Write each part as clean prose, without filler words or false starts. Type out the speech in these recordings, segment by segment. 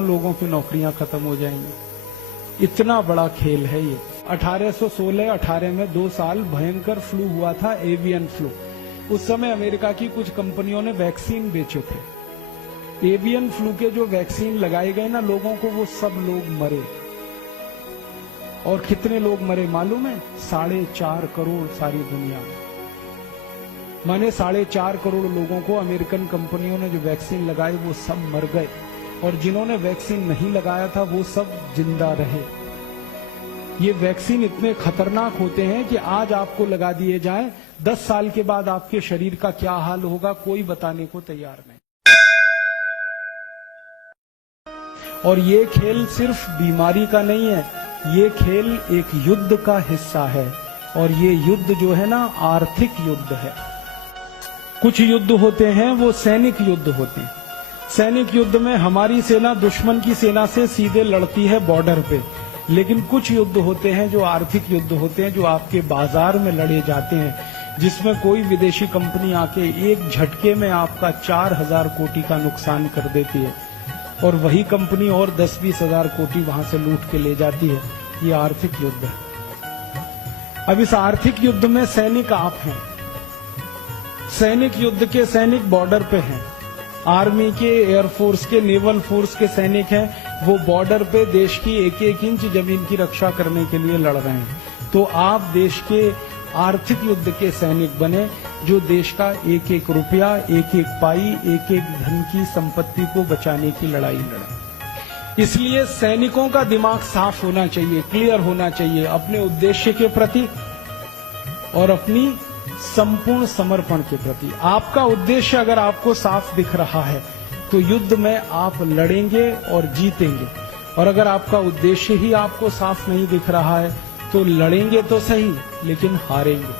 लोगों की नौकरियां खत्म हो जाएंगी। इतना बड़ा खेल है ये। 1816-18 में 2 साल भयंकर फ्लू हुआ था, एवियन फ्लू। उस समय अमेरिका की कुछ कंपनियों ने वैक्सीन बेचे थे। एवियन फ्लू के जो वैक्सीन लगाए गए ना लोगों को, वो सब लोग मरे। और कितने लोग मरे मालूम है? 4.5 करोड़ सारी दुनिया में। माने 4.5 करोड़ लोगों को अमेरिकन कंपनियों ने जो वैक्सीन लगाए वो सब मर गए, और जिन्होंने वैक्सीन नहीं लगाया था वो सब जिंदा रहे। ये वैक्सीन इतने खतरनाक होते हैं कि आज आपको लगा दिए जाएं, 10 साल के बाद आपके शरीर का क्या हाल होगा कोई बताने को तैयार नहीं। और ये खेल सिर्फ बीमारी का नहीं है, ये खेल एक युद्ध का हिस्सा है। और ये युद्ध जो है ना, आर्थिक युद्ध है। कुछ युद्ध होते हैं वो सैनिक युद्ध होते हैं। सैनिक युद्ध में हमारी सेना दुश्मन की सेना से सीधे लड़ती है बॉर्डर पे। लेकिन कुछ युद्ध होते हैं जो आर्थिक युद्ध होते हैं, जो आपके बाजार में लड़े जाते हैं, जिसमें कोई विदेशी कंपनी आके एक झटके में आपका 4,000 कोटि का नुकसान कर देती है, और वही कंपनी और 10-20 हजार कोटि वहां से लूट के ले जाती है। ये आर्थिक युद्ध है। अब इस आर्थिक युद्ध में सैनिक आप हैं। सैनिक युद्ध के सैनिक बॉर्डर पे हैं। आर्मी के, एयरफोर्स के, नेवल फोर्स के सैनिक हैं। वो बॉर्डर पे देश की एक एक इंच जमीन की रक्षा करने के लिए लड़ रहे हैं। तो आप देश के आर्थिक युद्ध के सैनिक बने, जो देश का एक एक रुपया, एक एक पाई, एक एक धन की संपत्ति को बचाने की लड़ाई लड़े। इसलिए सैनिकों का दिमाग साफ होना चाहिए, क्लियर होना चाहिए अपने उद्देश्य के प्रति और अपनी संपूर्ण समर्पण के प्रति। आपका उद्देश्य अगर आपको साफ दिख रहा है तो युद्ध में आप लड़ेंगे और जीतेंगे। और अगर आपका उद्देश्य ही आपको साफ नहीं दिख रहा है तो लड़ेंगे तो सही, लेकिन हारेंगे।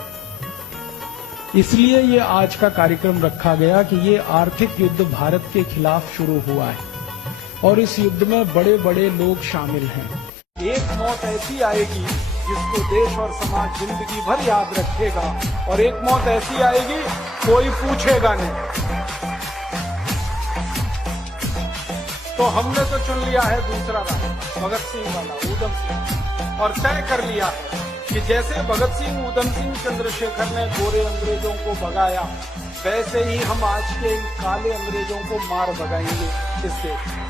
इसलिए ये आज का कार्यक्रम रखा गया कि ये आर्थिक युद्ध भारत के खिलाफ शुरू हुआ है, और इस युद्ध में बड़े बड़े लोग शामिल हैं। एक मौत ऐसी आएगी जिसको देश और समाज जिंदगी भर याद रखेगा, और एक मौत ऐसी आएगी कोई पूछेगा नहीं। तो हमने तो चुन लिया है दूसरा रास्ता, भगत सिंह वाला, ऊधम सिंह, और तय कर लिया है कि जैसे भगत सिंह, ऊधम सिंह, चंद्रशेखर ने गोरे अंग्रेजों को भगाया, वैसे ही हम आज के इन काले अंग्रेजों को मार भगाएंगे इस देश में।